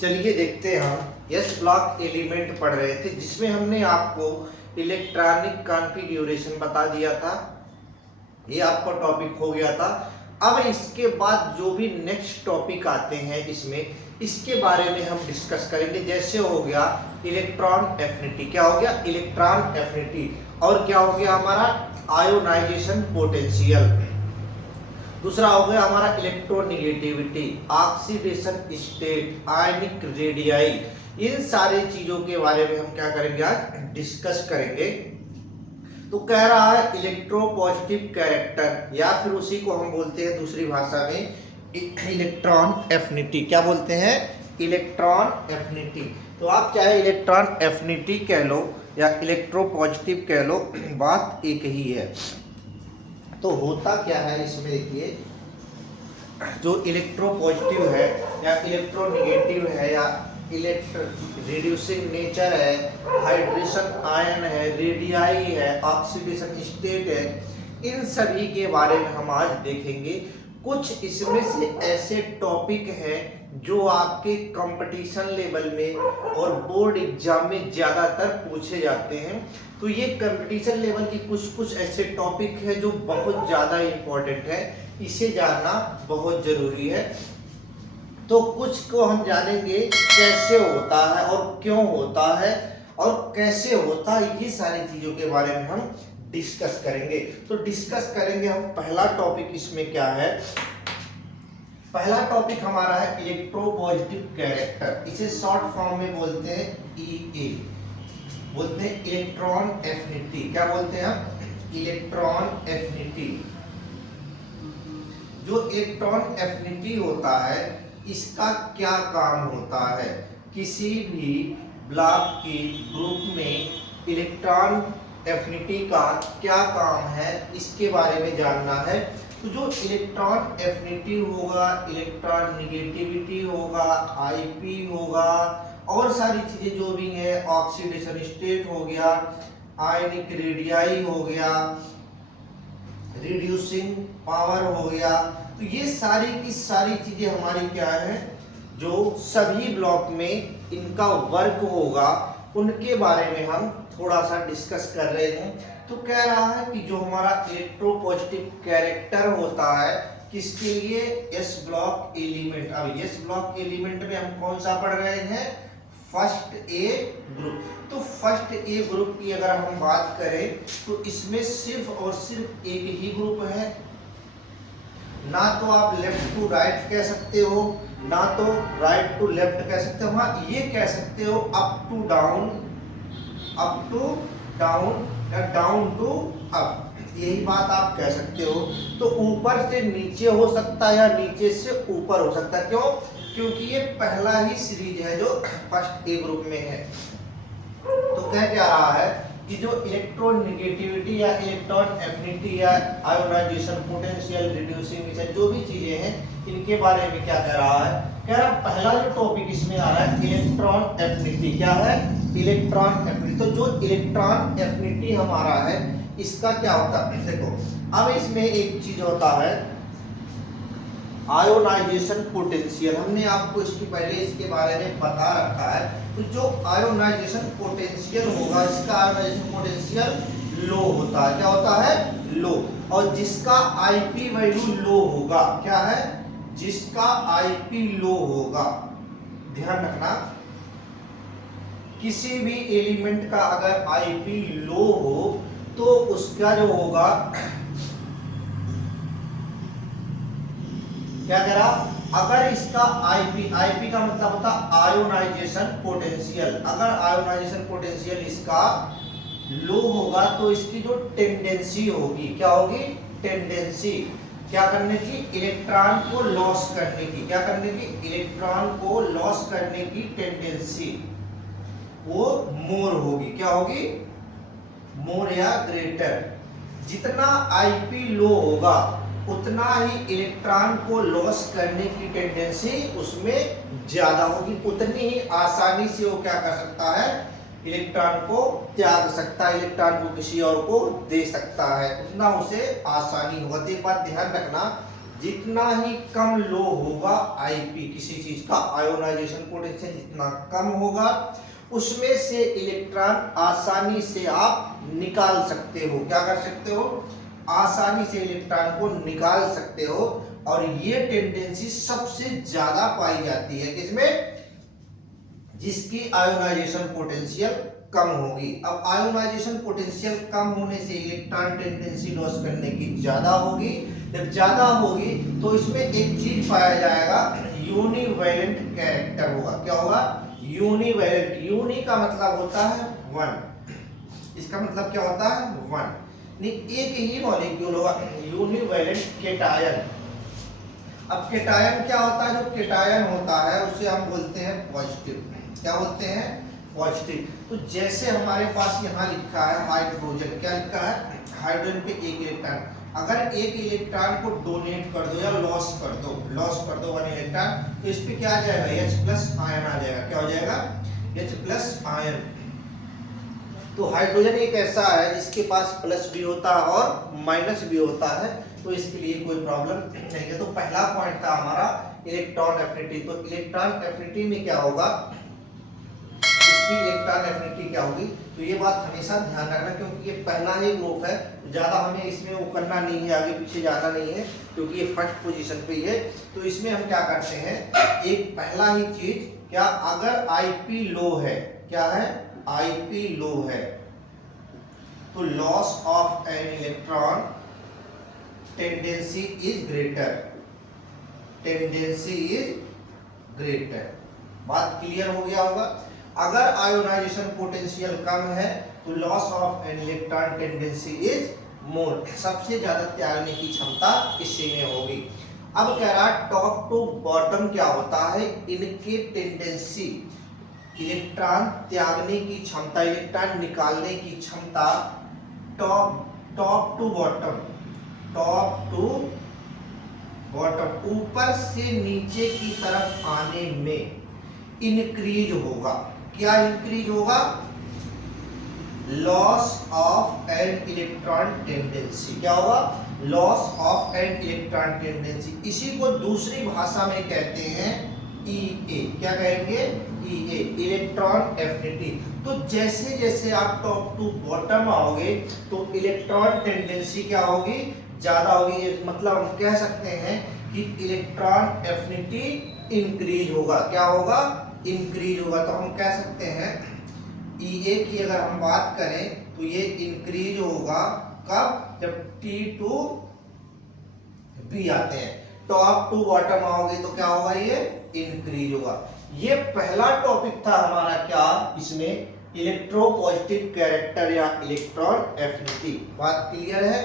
चलिए देखते हैं हम एस ब्लॉक एलिमेंट पढ़ रहे थे जिसमें हमने आपको इलेक्ट्रॉनिक कॉन्फ़िगरेशन बता दिया था। ये आपका टॉपिक हो गया था। अब इसके बाद जो भी नेक्स्ट टॉपिक आते हैं इसके बारे में हम डिस्कस करेंगे। जैसे हो गया इलेक्ट्रॉन एफिनिटी, क्या हो गया इलेक्ट्रॉन एफिनिटी, और क्या हो गया हमारा आयोनाइजेशन पोटेंशियल। दूसरा हो गया हमारा electronegativity, oxidation state, ionic radii. इन सारी चीजों के बारे में हम क्या करेंगे आज डिस्कस करेंगे। तो कह रहा है इलेक्ट्रोपॉजिटिव कैरेक्टर, या फिर उसी को हम बोलते हैं दूसरी भाषा में इलेक्ट्रॉन एफिनिटी। क्या बोलते हैं इलेक्ट्रॉन एफिनिटी। तो आप चाहे इलेक्ट्रॉन एफिनिटी कह लो या इलेक्ट्रोपॉजिटिव कह लो, बात एक ही है। तो होता क्या है इसमें देखिए, जो इलेक्ट्रोपॉजिटिव है या इलेक्ट्रोनिगेटिव है या रिड्यूसिंग नेचर है, हाइड्रेशन आयन है, रेडियाई है, ऑक्सीडेशन स्टेट है, इन सभी के बारे में हम आज देखेंगे। कुछ इसमें से ऐसे टॉपिक हैं जो आपके कंपटीशन लेवल में और बोर्ड एग्जाम में ज़्यादातर पूछे जाते हैं। तो ये कंपटीशन लेवल की कुछ ऐसे टॉपिक है जो बहुत ज़्यादा इम्पोर्टेंट है, इसे जानना बहुत ज़रूरी है। तो कुछ को हम जानेंगे कैसे होता है और क्यों होता है और कैसे होता है, ये सारी चीज़ों के बारे में हम डिस्कस करेंगे। तो डिस्कस करेंगे हम। पहला टॉपिक इसमें क्या है, पहला टॉपिक हमारा है इलेक्ट्रोपॉजिटिव कैरेक्टर। इसे शॉर्ट फॉर्म में बोलते हैं EA, बोलते हैं इलेक्ट्रॉन एफिनिटी। क्या बोलते हैं हम इलेक्ट्रॉन एफिनिटी। जो इलेक्ट्रॉन एफिनिटी होता है इसका क्या काम होता है, किसी भी ब्लॉक के ग्रुप में इलेक्ट्रॉन एफिनिटी का क्या काम है, इसके बारे में जानना है। तो जो इलेक्ट्रॉन एफिनिटी होगा, इलेक्ट्रॉन निगेटिविटी होगा, IP होगा, और सारी चीजें जो भी हैं, ऑक्सीडेशन स्टेट हो गया, आयनिक रेडियाई हो गया, रिड्यूसिंग पावर हो गया, तो ये सारी की सारी चीजें हमारी क्या है, जो सभी ब्लॉक में इनका वर्क होगा, उनके बारे में हम थोड़ा सा डिस्कस कर रहे हैं। तो कह रहा है कि जो हमारा इलेक्ट्रोपॉजिटिव कैरेक्टर होता है किसके लिए, एस ब्लॉक एलिमेंट। अब एस ब्लॉक एलिमेंट में हम कौन सा पढ़ रहे हैं, फर्स्ट ए ग्रुप। तो फर्स्ट ए ग्रुप की अगर हम बात करें तो इसमें सिर्फ और सिर्फ एक ही ग्रुप है। ना तो आप लेफ्ट टू राइट कह सकते हो, ना तो राइट टू लेफ्ट कह सकते हो, हाँ ये कह सकते हो up to down, up to down या डाउन टू अप, यही बात आप कह सकते हो। तो ऊपर से नीचे हो सकता है या नीचे से ऊपर हो सकता है। क्यों? क्योंकि ये पहला ही सीरीज है जो फर्स्ट ए ग्रुप में है। तो कह क्या रहा है कि जो इलेक्ट्रोनिगेटिविटी या इलेक्ट्रॉन एफिनिटी या आयोनाइजेशन पोटेंशियल, रिड्यूसिंग नेचर, जो भी चीजें हैं इनके बारे में क्या कह रहा है, कह रहा पहला जो टॉपिक इसमें आ रहा है इलेक्ट्रॉन एफिनिटी। क्या है इलेक्ट्रॉन एफिनिटी। तो जो इलेक्ट्रॉन एफिनिटी हमारा है इसका क्या होता है, देखो अब इसमें एक चीज होता है आयोनाइजेशन पोटेंशियल। हमने आपको इसके पहले इसके बारे में बता रखा है। तो जो आयोनाइजेशन पोटेंशियल होगा, इसका आयोनाइजेशन पोटेंशियल लो होता है। क्या होता है, लो। और जिसका IP वैल्यू लो होगा, क्या है, जिसका IP लो होगा, ध्यान रखना, किसी भी एलिमेंट का अगर IP लो हो तो उसका जो होगा, क्या कह रहा, अगर इसका IP का मतलब होता आयोनाइजेशन पोटेंशियल, अगर आयोनाइजेशन पोटेंशियल इसका लो होगा तो इसकी जो टेंडेंसी होगी, क्या होगी, टेंडेंसी क्या करने की, इलेक्ट्रॉन को लॉस करने की, क्या करने की, इलेक्ट्रॉन को लॉस करने की टेंडेंसी वो मोर होगी। क्या होगी, मोर या ग्रेटर। जितना IP लो होगा उतना ही इलेक्ट्रॉन को लॉस करने की टेंडेंसी उसमें ज्यादा होगी, उतनी ही आसानी से वो क्या कर सकता है, इलेक्ट्रॉन को त्याग सकता है, इलेक्ट्रॉन को किसी और को दे सकता है, उतना उसे आसानी होगा। तो एक बात ध्यान रखना, जितना ही कम लो होगा आईपी किसी चीज का, आयोनाइजेशन पोटेंशियल जितना कम होगा उसमें से इलेक्ट्रॉन आसानी से आप निकाल सकते हो। क्या कर सकते हो? आसानी से इलेक्ट्रॉन को निकाल सकते हो। और ये टेंडेंसी सबसे ज्यादा पाई जाती है किसमें? जिसकी आयोनाइजेशन पोटेंशियल कम होगी। अब आयोनाइजेशन पोटेंशियल कम होने से इलेक्ट्रॉन टेंडेंसी लॉस करने की ज्यादा होगी। जब ज्यादा होगी तो इसमें एक चीज पाया जाएगा, यूनिवैलेंट कैरेक्टर होगा। क्या होगा? यूनिवैलेंट। यूनि का मतलब होता है वन, इसका मतलब क्या होता है? वन। नहीं, एक ही मॉलिक्यूल होगा, यूनिवैलेंट केटायन। अब केटायन क्या होता है? जो केटायन होता है उसे हम बोलते हैं पॉजिटिव। क्या बोलते हैं? पॉजिटिव। तो जैसे हमारे पास यहाँ लिखा है हाइड्रोजन, क्या लिखा है? हाइड्रोजन पे एक इलेक्ट्रॉन, अगर एक इलेक्ट्रॉन को डोनेट कर दो या लॉस कर दो वन इलेक्ट्रॉन, तो इस पे क्या आ जाएगा? H+ आयन आ जाएगा। क्या हो जाएगा? H+ ion. तो हाइड्रोजन एक ऐसा है जिसके पास प्लस भी होता है और माइनस भी होता है, तो इसके लिए कोई प्रॉब्लम नहीं है। तो पहला पॉइंट था हमारा इलेक्ट्रॉन एफिनिटी। तो इलेक्ट्रॉन एफिनिटी में क्या होगा? इसकी इलेक्ट्रॉन एफिनिटी क्या होगी? तो ये बात हमेशा ध्यान रखना, क्योंकि ये पहला ही ग्रुप है, ज्यादा हमें इसमें वो करना नहीं है, आगे पीछे जाना नहीं है, क्योंकि ये फर्स्ट पोजीशन पे है। तो इसमें हम क्या करते हैं, एक पहला ही चीज, क्या अगर आईपी लो है, क्या है? आईपी लो है, तो loss of an electron tendency is greater. Tendency is greater. बात क्लियर हो गया होगा? अगर आयोनाइजेशन पोटेंशियल कम है तो loss of an electron tendency is more. सबसे ज्यादा त्यागने की क्षमता इसी में होगी। अब कह रहा टॉप टू बॉटम क्या होता है? इनके टेंडेंसी, इलेक्ट्रॉन त्यागने की क्षमता, इलेक्ट्रॉन निकालने की क्षमता top to bottom, top to bottom, ऊपर से नीचे की तरफ आने में इंक्रीज होगा। क्या इंक्रीज होगा? Loss of an electron tendency. क्या होगा? Loss of an electron tendency. इसी को दूसरी भाषा में कहते हैं ईए। क्या कहेंगे? ईए, इलेक्ट्रॉन एफिनिटी। तो जैसे जैसे आप टॉप टू बॉटम आओगे तो इलेक्ट्रॉन टेंडेंसी क्या होगी? ज्यादा होगी। मतलब हम कह सकते हैं कि इलेक्ट्रॉन एफिनिटी इंक्रीज होगा। क्या होगा? इंक्रीज होगा। तो हम कह सकते हैं ईए की अगर हम बात करें तो ये इंक्रीज होगा कब? जब T2 B आते हैं। टॉप टू बॉटम आओगे तो क्या होगा? ये इंक्रीज होगा। ये पहला टॉपिक था हमारा, क्या इसमें? इलेक्ट्रोपॉजिटिव कैरेक्टर या इलेक्ट्रॉन एफिनिटी। बात क्लियर है?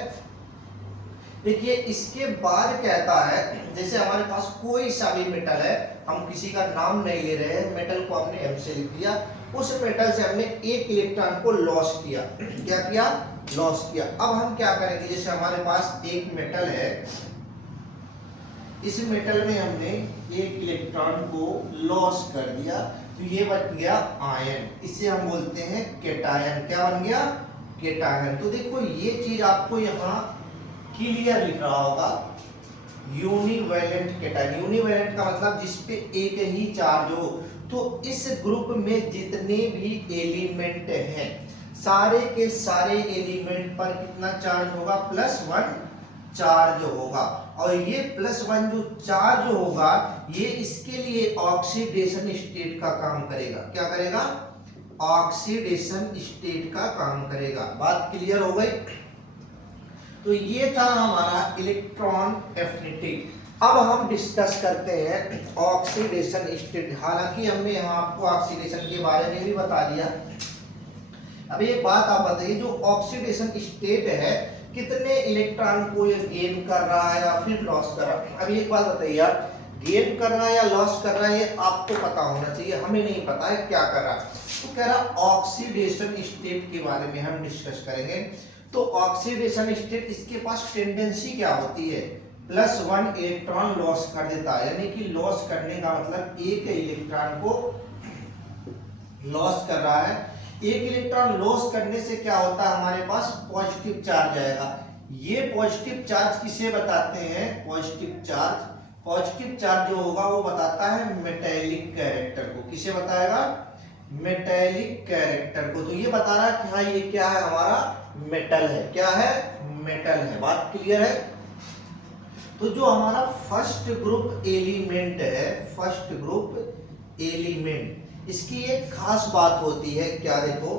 देखिए इसके बाद कहता है, जैसे हमारे पास कोई सा भी मेटल है, हम किसी का नाम नहीं ले रहे हैं, मेटल को हमने M से लिख दिया, उस मेटल से हमने एक इलेक्ट्रॉन को लॉस किया। क्या किया? लॉस किया। अब हम क्या करेंगे, जैसे हमारे पास एक मेटल है, इस मेटल में हमने एक इलेक्ट्रॉन को लॉस कर दिया, तो ये बन गया आयन, इसे हम बोलते हैं केटायन। क्या बन गया? केटायन। तो देखो ये चीज आपको यहाँ क्लियर लिख रहा होगा, यूनिवैलेंट केटायन। यूनिवैलेंट का मतलब जिसपे एक ही चार्ज हो। तो इस ग्रुप में जितने भी एलिमेंट हैं, सारे के सारे एलिमेंट पर कितना चार्ज होगा? +1 चार्ज होगा। और ये +1 जो चार्ज होगा, ये इसके लिए ऑक्सीडेशन स्टेट का काम करेगा। क्या करेगा? ऑक्सीडेशन स्टेट का काम करेगा। बात क्लियर हो गई? तो ये था हमारा इलेक्ट्रॉन एफिनिटी। अब हम डिस्कस करते हैं ऑक्सीडेशन स्टेट। हालांकि हमने यहाँ आपको ऑक्सीडेशन के बारे में भी बता दिया। अब एक बात आप बताइए, जो ऑक्सीडेशन स्टेट है, कितने इलेक्ट्रॉन को ये गेन कर रहा है या फिर लॉस कर रहा है? अब एक बात बताइए आप, गेन कर रहा है या लॉस कर रहा है, ये आपको पता होना चाहिए, हमें नहीं पता है क्या कर रहा है। तो कह रहा ऑक्सीडेशन स्टेट के बारे में हम डिस्कस करेंगे। तो ऑक्सीडेशन स्टेट, इसके पास टेंडेंसी क्या होती है? +1 इलेक्ट्रॉन लॉस कर देता है, यानी कि लॉस करने का मतलब एक इलेक्ट्रॉन को लॉस कर रहा है। एक इलेक्ट्रॉन लॉस करने से क्या होता है? हमारे पास पॉजिटिव चार्ज आएगा। ये पॉजिटिव चार्ज किसे बताते हैं? पॉजिटिव चार्ज जो होगा वो बताता है मेटेलिक कैरेक्टर को। किसे बताएगा? मेटेलिक कैरेक्टर को। तो ये बता रहा है कि हाँ ये क्या है? हमारा मेटल है। क्या है? मेटल है। बात क्लियर है? तो जो हमारा फर्स्ट ग्रुप एलिमेंट है, फर्स्ट ग्रुप एलिमेंट, इसकी एक खास बात होती है। क्या? देखो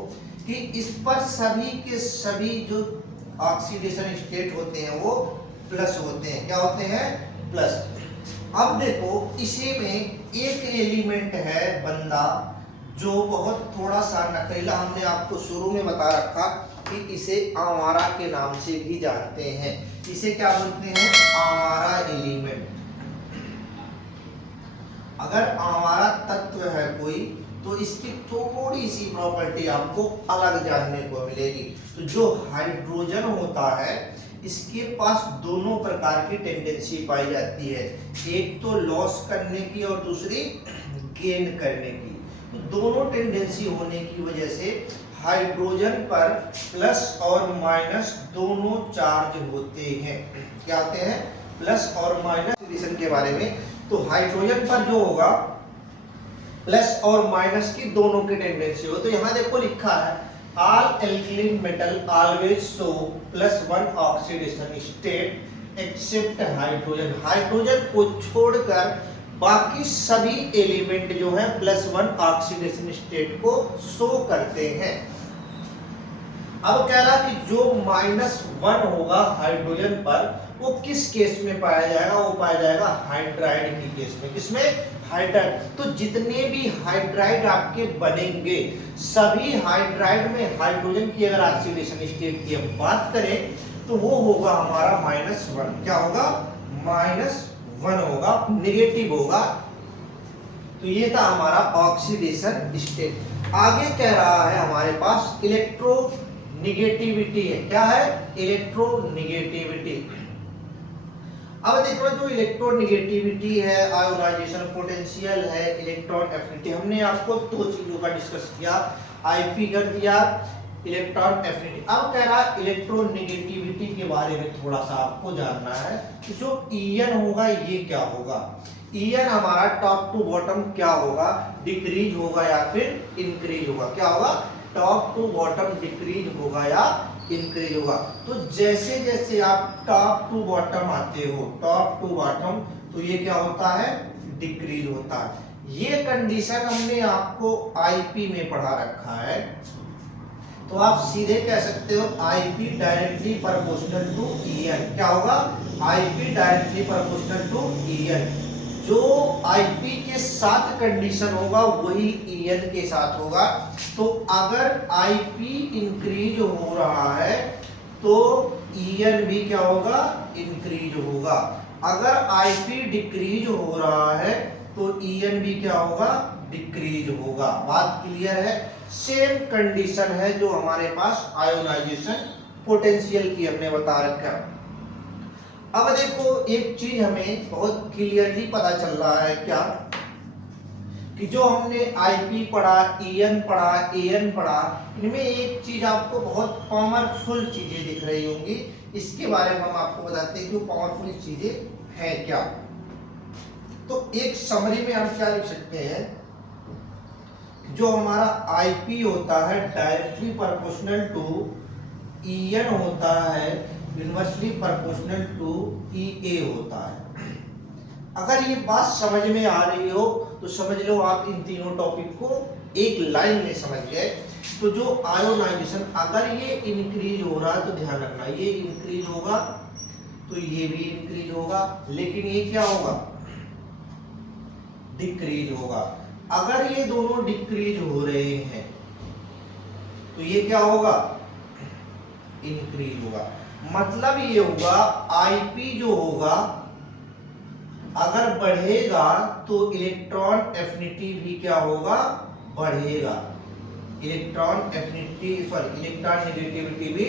कि इस पर सभी के सभी जो ऑक्सीडेशन स्टेट होते हैं वो प्लस होते हैं। क्या होते हैं? प्लस। अब देखो इसी में एक एलिमेंट है बंदा जो बहुत थोड़ा सा नकलीला, हमने आपको शुरू में बता रखा कि इसे आवारा के नाम से भी जानते हैं। इसे क्या बोलते हैं? आवारा एलिमेंट। अगर आवारा तत्व है कोई तो इसकी थोड़ी सी प्रॉपर्टी आपको अलग जानने को मिलेगी। तो जो हाइड्रोजन होता है इसके पास दोनों प्रकार की टेंडेंसी पाई जाती है, एक तो लॉस करने की और दूसरी गेन करने की। तो दोनों टेंडेंसी होने की वजह से हाइड्रोजन पर प्लस और माइनस दोनों चार्ज होते हैं। क्या होते हैं? प्लस और माइनस एडिशन के बारे में। तो हाइड्रोजन पर जो होगा प्लस और माइनस की दोनों की टेंडेंसी हो। तो यहाँ देखो लिखा है all alkaline metal always show +1 oxidation state except hydrogen. Hydrogen को छोड़कर बाकी सभी एलिमेंट जो है +1 ऑक्सीडेशन स्टेट को शो करते हैं। अब कह रहा कि जो -1 होगा हाइड्रोजन पर वो किस केस में पाया जाएगा? वो पाया जाएगा हाइड्राइड की केस में। किसमें? हाइड्राइड। तो जितने भी हाइड्राइड आपके बनेंगे सभी हाइड्राइड में हाइड्रोजन की अगर ऑक्सीडेशन स्टेट की हम बात करें तो वो होगा हमारा -1। क्या होगा? -1 होगा, नेगेटिव होगा। तो ये था हमारा ऑक्सीडेशन स्टेट। आगे कह रहा है हमारे पास इलेक्ट्रोनिगेटिविटी है। क्या है? इलेक्ट्रोनिगेटिविटी। अब देखो जो इलेक्ट्रोनिगेटिविटी है, आयोनाइजेशन पोटेंशियल है, इलेक्ट्रॉन एफिनिटी, हमने आपको दो चीजों का डिस्कस किया, आईपी कर दिया, इलेक्ट्रॉन एफिनिटी। अब कह रहा है इलेक्ट्रोनिगेटिविटी के बारे में थोड़ा सा आपको जानना है कि जो ईएन होगा ये क्या होगा? ईएन हमारा टॉप टू बॉटम क्या होगा? डिक्रीज होगा या फिर इंक्रीज होगा? क्या होगा? टॉप टू बॉटम डिक्रीज होगा या इंक्रीज होगा। तो जैसे जैसे आप टॉप टू बॉटम आते हो, टॉप टू बॉटम, तो ये क्या होता है? डिक्रीज होता है। ये कंडीशन हमने आपको आईपी में पढ़ा रखा है। तो आप सीधे कह सकते हो IP directly proportional to EN. क्या होगा? IP directly proportional to EN. जो आईपी के साथ कंडीशन होगा वही ईएन के साथ होगा। तो अगर आईपी इंक्रीज हो रहा है तो ईएन भी क्या होगा? इंक्रीज होगा। अगर आईपी डिक्रीज हो रहा है तो ईएन भी क्या होगा? डिक्रीज होगा। बात क्लियर है? सेम कंडीशन है जो हमारे पास आयोनाइजेशन पोटेंशियल की हमने बता रखा है। अब देखो एक चीज हमें बहुत क्लियरली पता चल रहा है क्या कि जो हमने आईपी पढ़ा, ईएन पढ़ा, एएन पढ़ा, इनमें एक चीज आपको बहुत पावरफुल चीजें दिख रही होंगी। इसके बारे में हम आपको बताते हैं कि वो पावरफुल चीजें हैं क्या। तो एक समरी में हम क्या लिख सकते हैं? जो हमारा आईपी होता है डायरेक्टली प्रोपोर्शनल टू ईएन होता है, इनवर्सली प्रोपोर्शनल टू ईए होता है। अगर ये बात समझ में आ रही हो तो समझ लो आप इन तीनों टॉपिक को एक लाइन में समझ गए। तो जो आयोनाइजेशन अगर ये इंक्रीज हो रहा है तो ध्यान रखना ये इंक्रीज होगा तो ये भी इंक्रीज होगा, लेकिन ये क्या होगा? डिक्रीज होगा। अगर ये दोनों डिक्रीज हो रहे हैं तो ये क्या होगा? इंक्रीज होगा। मतलब ये होगा आईपी जो होगा अगर बढ़ेगा तो इलेक्ट्रॉन एफिनिटी भी क्या होगा? बढ़ेगा। इलेक्ट्रॉन निगेटिविटी भी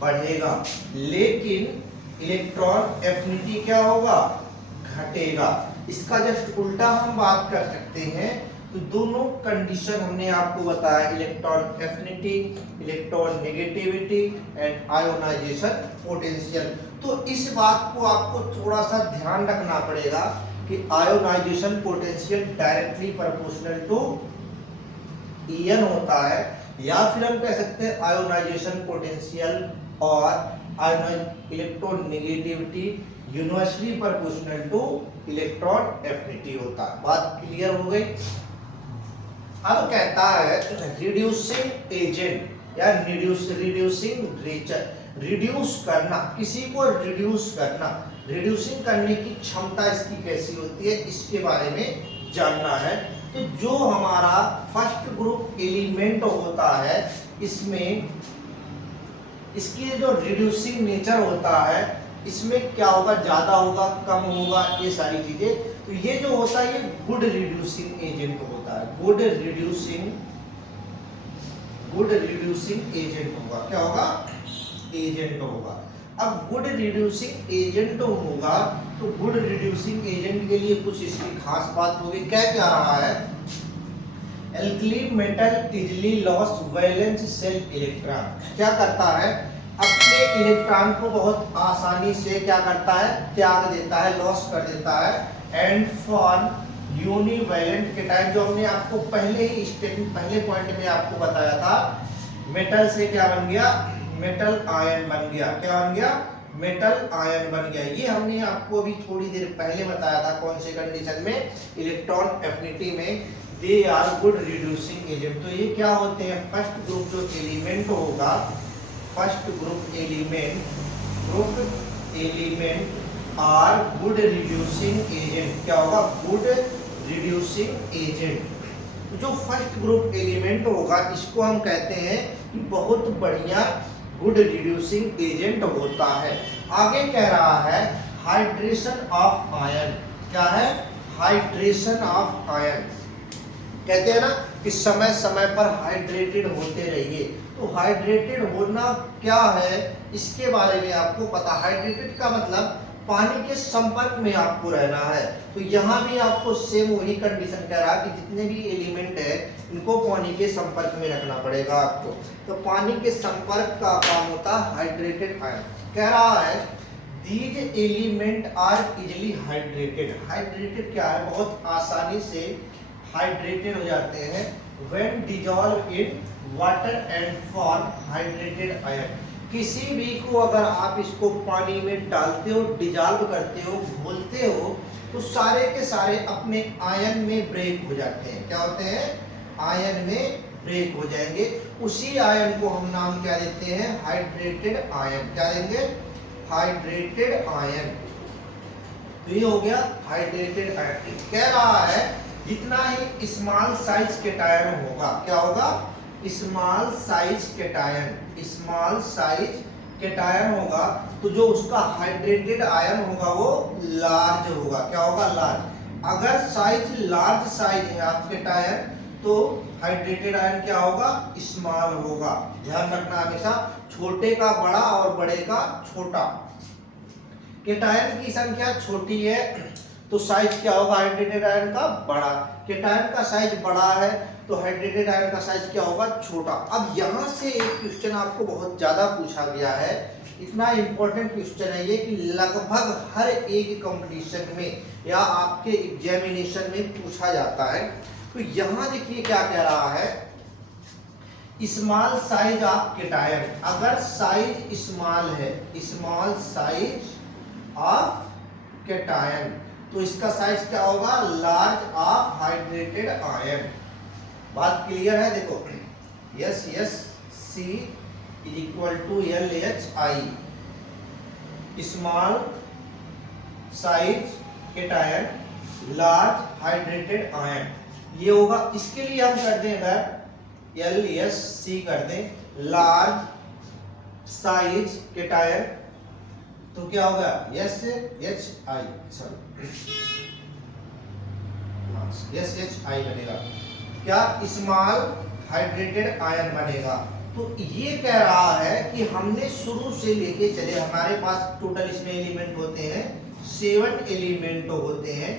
बढ़ेगा, लेकिन इलेक्ट्रॉन एफिनिटी क्या होगा? घटेगा। इसका जस्ट उल्टा हम बात कर सकते हैं तो दोनों कंडीशन हमने आपको बताया, electron affinity, electron negativity and ionization potential. तो इस बात को आपको थोड़ा सा ध्यान रखना पड़ेगा कि ionisation potential directly proportional to En होता है, या फिर हम कह सकते हैं आयोनाइजेशन पोटेंशियल और electron negativity universally proportional to electron affinity होता है। बात क्लियर हो गई। अब कहता है रिड्यूसिंग एजेंट या रिड्यूसिंग नेचर, रिड्यूस करना, किसी को रिड्यूस करना, रिड्यूसिंग करने की क्षमता इसकी कैसी होती है, इसके बारे में जानना है। तो जो हमारा फर्स्ट ग्रुप एलिमेंट होता है, इसमें इसकी जो रिड्यूसिंग नेचर होता है, इसमें क्या होगा, ज्यादा होगा, कम होगा, ये सारी चीजें। तो ये जो होता है ये गुड रिड्यूसिंग एजेंट होता है, गुड रिड्यूसिंग एजेंट होगा। क्या होगा, एजेंट होगा। अब गुड रिड्यूसिंग एजेंट होगा, तो गुड रिड्यूसिंग एजेंट के लिए कुछ इसकी खास बात होगी। क्या क्या रहा है, alkali metal easily loss valence shell electron, क्या करता है, अपने इलेक्ट्रॉन को बहुत आसानी से क्या करता है, त्याग देता है, लॉस कर देता है। एंड फॉर्म यूनिवैलेंट कैटायन, जो हमने आपको पहले ही पहले पॉइंट में आपको बताया था, मेटल से क्या बन गया, मेटल आयन बन गया। क्या बन गया, मेटल आयन बन गया। ये हमने आपको अभी थोड़ी देर पहले बताया था, कौन से कंडीशन में, इलेक्ट्रॉन एफिनिटी में, they are good reducing agent. तो ये क्या होते हैं, फर्स्ट ग्रुप जो एलिमेंट होगा, first group element are good reducing agent. क्या होगा, गुड रिड्यूसिंग एजेंट। जो फर्स्ट ग्रुप एलिमेंट होगा, इसको हम कहते हैं कि बहुत बढ़िया गुड रिड्यूसिंग एजेंट होता है। आगे कह रहा है हाइड्रेशन ऑफ आयन। क्या है, हाइड्रेशन ऑफ आयन। कहते हैं ना कि समय समय पर हाइड्रेटेड होते रहिए। तो हाइड्रेटेड होना क्या है, इसके बारे में आपको पता। हाइड्रेटेड का मतलब पानी के संपर्क में आपको रहना है। तो यहाँ भी आपको सेम वही कंडीशन कह रहा है कि जितने भी एलिमेंट है इनको पानी के संपर्क में रखना पड़ेगा आपको। तो पानी के संपर्क का काम होता है हाइड्रेटेड आयन। कह रहा है these element are easily hydrated. Hydrated क्या है, बहुत आसानी से हाइड्रेटेड हो जाते हैं। When dissolve in water and form hydrated ion. किसी भी को अगर आप इसको पानी में डालते हो, डिजॉल्व करते हो, घोलते हो, तो सारे के सारे अपने आयन में ब्रेक हो जाते हैं। क्या होते हैं, आयन में ब्रेक हो जाएंगे। उसी आयन को हम नाम क्या देते हैं, हाइड्रेटेड आयन। क्या देंगे, हाइड्रेटेड आयन। तो ये हो गया हाइड्रेटेड आयन। कह रहा है जितना ही स्मॉल साइज कैटायन होगा, क्या होगा, small size cation, small size cation होगा, तो जो उसका हाइड्रेटेड आयन होगा वो लार्ज होगा। क्या होगा, लार्ज। अगर साइज लार्ज साइज है आप कैटायन, तो हाइड्रेटेड आयन क्या होगा, स्मॉल होगा। ध्यान रखना हमेशा, छोटे का बड़ा और बड़े का छोटा। कैटायन की संख्या छोटी है तो साइज क्या होगा हाइड्रेटेड आयन का, बड़ा। कैटायन का साइज बड़ा है तो हाइड्रेटेड आयन का साइज क्या होगा, छोटा। अब यहाँ से एक क्वेश्चन आपको बहुत ज्यादा पूछा गया है, इतना इंपॉर्टेंट क्वेश्चन है ये कि लगभग हर एक कंपटीशन में या आपके एग्जामिनेशन में पूछा जाता है। तो यहाँ देखिए क्या कह रहा है, स्मॉल साइज ऑफ कैटायन। अगर साइज स्मॉल है, स्मॉल साइज ऑफ कैटायन, तो इसका साइज क्या होगा, लार्ज ऑफ हाइड्रेटेड आयन। बात क्लियर है, देखो yes yes C equal to L H I, small size cation, large hydrated ion, ये होगा। इसके लिए हम कर दें, अगर एल एस सी कर दें, लार्ज साइज कैटायन, तो क्या होगा, S H I, sorry S H I बनेगा। क्या, स्मॉल हाइड्रेटेड आयन बनेगा। तो ये कह रहा है कि हमने शुरू से लेके चले, हमारे पास टोटल इसमें एलिमेंट होते हैं 7 एलिमेंट होते हैं।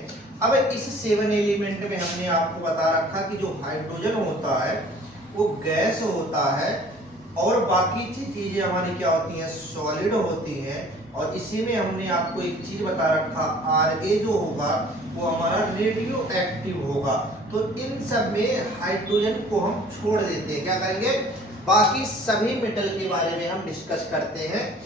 अब इस 7 एलिमेंट में हमने आपको बता रखा कि जो हाइड्रोजन होता है वो गैस होता है और बाकी चीजें हमारी क्या होती हैं, सॉलिड होती हैं। और इसी में हमने आपको एक चीज बता रखा, Ra जो होगा वो हमारा रेडियो एक्टिव होगा। तो इन सब में हाइड्रोजन को हम छोड़ देते हैं, क्या करेंगे, बाकी सभी मेटल के बारे में हम डिस्कस करते हैं।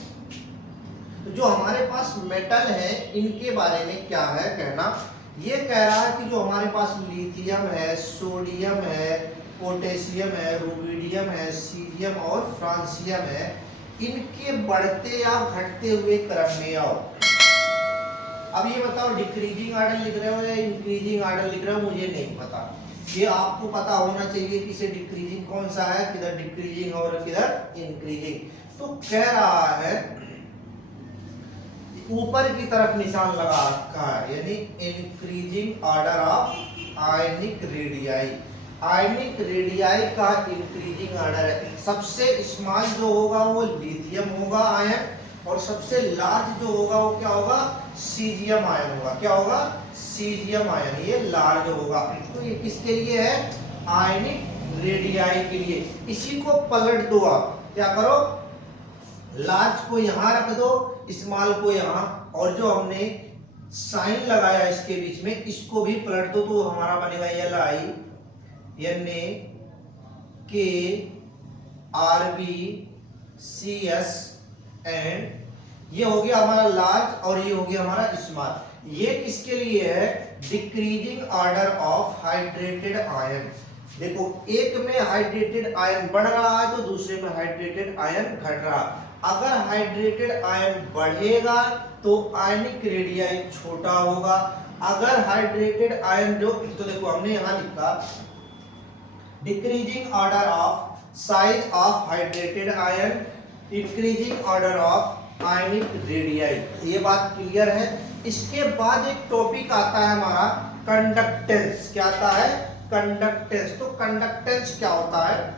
तो जो हमारे पास मेटल है इनके बारे में क्या है कहना, ये कह रहा है कि जो हमारे पास लिथियम है, सोडियम है, पोटेशियम है, रुबिडियम है, सीरियम और फ्रांसियम है, इनके बढ़ते या घटते हुए क्रम में आओ। अब ये बताओ डिक्रीजिंग ऑर्डर लिख रहे हो या इंक्रीजिंग ऑर्डर लिख रहे हो, मुझे नहीं पता। ये आपको पता होना चाहिए कि इसे डिक्रीजिंग कौन सा है, किधर डिक्रीजिंग और किधर इंक्रीजिंग। तो कह रहा है ऊपर की तरफ निशान लगा रखा है, यानी increasing order of ionic radii. Ionic radii का इंक्रीजिंग ऑर्डर है। सबसे स्मॉल जो होगा वो लिथियम होगा आयन, और सबसे लार्ज जो होगा वो क्या होगा, सीरियम आयन होगा। क्या होगा, सीरियम आयन, ये लार्ज होगा। तो ये किसके लिए है, आयनिक रेडियाई के लिए। इसी को पलट दो आप, क्या करो, लार्ज को यहां रख दो, स्मॉल को यहां, और जो हमने साइन लगाया इसके बीच में इसको भी पलट दो, तो हमारा बनेगा LiNaKRbCs एंड ये हो गया हमारा लार्ज और ये हो गया हमारा स्मॉल। ये किसके लिए है, decreasing order of hydrated ion. देखो एक में हाइड्रेटेड आयन बढ़ रहा है तो दूसरे में हाइड्रेटेड आयन घट रहा है। अगर हाइड्रेटेड आयन बढ़ेगा तो आयनिक रेडियाई छोटा होगा। अगर हाइड्रेटेड आयन जो, तो देखो हमने यहां लिखा decreasing order of size of hydrated ion, increasing order of ionic radii. ये बात क्लियर है। इसके बाद एक टॉपिक आता है हमारा कंडक्टेंस। क्या आता है, कंडक्टेंस। तो कंडक्टेंस क्या होता है,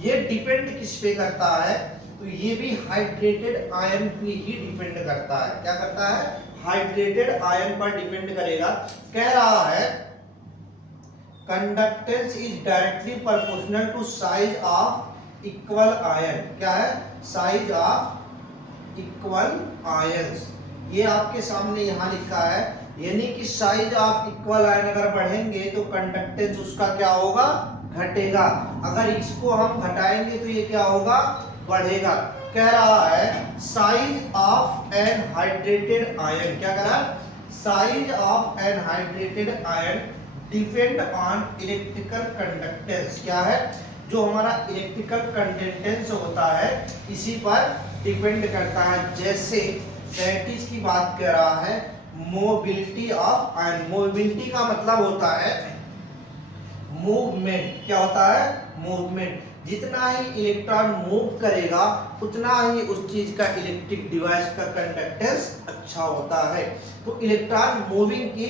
ये डिपेंड किस पे करता है, तो ये भी हाइड्रेटेड आयन पे ही डिपेंड करता है। क्या करता है, हाइड्रेटेड आयन पर डिपेंड करेगा। कह रहा है conductance is directly proportional to size of equal ion. क्या है, साइज ऑफ इक्वल आयंस। ये आपके सामने यहां लिखा है, यानी कि साइज ऑफ इक्वल आयन अगर बढ़ेंगे तो कंडक्टेंस उसका क्या होगा, घटेगा। अगर इसको हम घटाएंगे तो ये क्या होगा, बढ़ेगा। कह रहा है size of an hydrated ion, क्या कह रहा है, size of an hydrated ion depend on electrical conductance. क्या है, जो हमारा इलेक्ट्रिकल कंडक्टेंस होता है इसी पर डिपेंड करता है। जैसे 35 की बात कर रहा है, मोबिलिटी ऑफ आयन। मोबिलिटी का मतलब होता है मूवमेंट। क्या होता है, मूवमेंट। जितना ही इलेक्ट्रॉन मूव करेगा उतना ही उस चीज का इलेक्ट्रिक डिवाइस का कंडक्टेंस अच्छा होता है। तो इलेक्ट्रॉन मूविंग की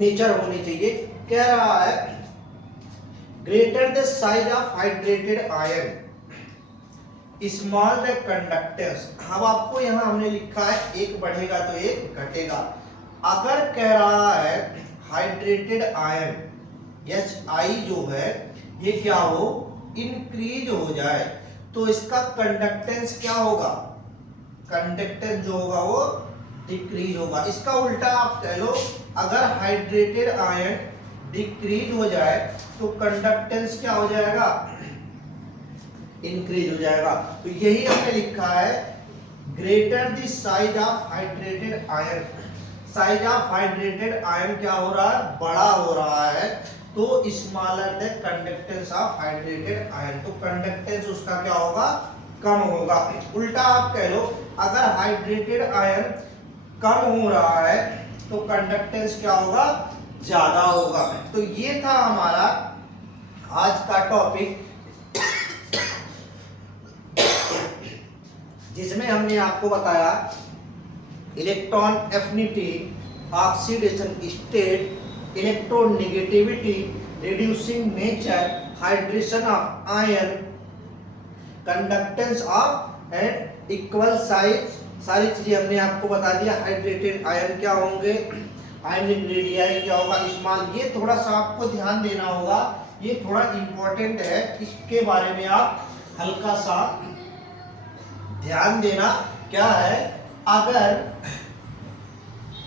नेचर होनी चाहिए। कह रहा है greater the size of hydrated ion small the conductance. अब आपको यहां हमने लिखा है एक बढ़ेगा तो एक घटेगा। अगर कह रहा है हाइड्रेटेड आयन Hi जो है ये क्या हो, इंक्रीज हो जाए तो इसका कंडक्टेंस क्या होगा, कंडक्टेंस जो होगा वो डिक्रीज होगा। इसका उल्टा आप कह लो, अगर हाइड्रेटेड आयन डिक्रीज हो जाए तो कंडक्टेंस क्या हो जाएगा, इंक्रीज हो जाएगा। तो यही हमने लिखा है greater the size of hydrated ion. Size of hydrated ion क्या हो रहा है, बड़ा हो रहा है, तो smaller the conductance of hydrated ion. तो कंडक्टेंस उसका क्या होगा, कम होगा। उल्टा आप कह लो, अगर हाइड्रेटेड आयन कम हो रहा है तो कंडक्टेंस क्या होगा, ज्यादा होगा। तो ये था हमारा आज का टॉपिक, जिसमें हमने आपको बताया electron affinity, oxidation state, electronegativity, reducing nature, hydration of ion, conductance of and equal size. सारी चीजें हमने आपको बता दिया। हाइड्रेटेड आयन क्या होंगे, आयनिक रेडियाई क्या होगा, स्मॉल। ये थोड़ा सा आपको ध्यान देना होगा, ये थोड़ा इंपॉर्टेंट है, इसके बारे में आप हल्का सा ध्यान देना। क्या है, अगर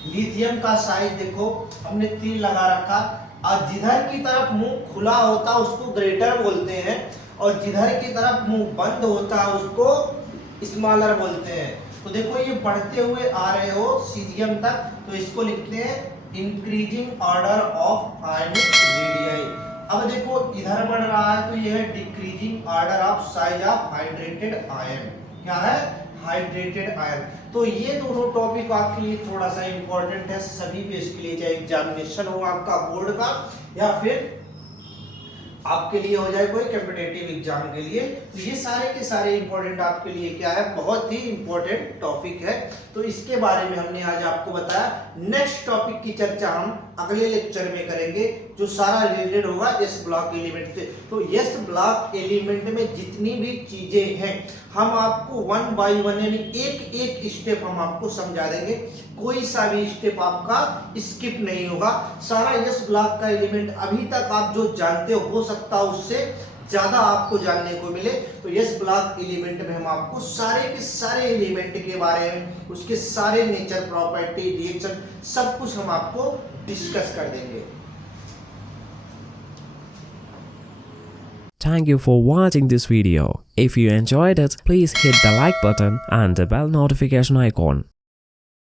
लिथियम का साइज देखो, हमने तीर लगा रखा, और जिधर की तरफ मुंह खुला होता उसको ग्रेटर बोलते हैं, और जिधर की तरफ मुंह बंद होता है उसको स्मॉलर बोलते हैं। तो देखो ये बढ़ते हुए आ रहे हो सीजियम तक, तो इसको लिखते हैं increasing order of ionic radii. अब देखो इधर बढ़ रहा है तो ये है decreasing order of size of hydrated ion. क्या है, हाइड्रेटेड आयन। तो ये दोनों टॉपिक आपके लिए थोड़ा सा इंपॉर्टेंट है सभी पे, इसके लिए चाहे एग्जामिनेशन हो आपका बोर्ड का या फिर आपके लिए हो जाए कोई कॉम्पिटिटिव एग्जाम के लिए, तो ये सारे के सारे इंपॉर्टेंट आपके लिए क्या है, बहुत ही इंपॉर्टेंट टॉपिक है। तो इसके बारे में हमने आज आपको बताया। नेक्स्ट टॉपिक की चर्चा हम अगले लेक्चर में करेंगे, जो सारा रिलेटेड होगा एस ब्लॉक एलिमेंट से। तो एस ब्लॉक एलिमेंट में जितनी भी चीजें हैं हम आपको वन बाय वन, यानी एक एक स्टेप हम आपको समझा देंगे, कोई सा भी स्टेप आपका स्किप नहीं होगा। सारा एस ब्लॉक का एलिमेंट अभी तक आप जो जानते हो सकता है उससे ज्यादा आपको जानने को मिले। तो एस ब्लॉक एलिमेंट में हम आपको सारे के सारे एलिमेंट के बारे में, उसके सारे नेचर, प्रॉपर्टी, रिएक्शन, सब कुछ हम आपको डिस्कस कर देंगे। Thank you for watching this video. If you enjoyed it, please hit the like button and the bell notification icon.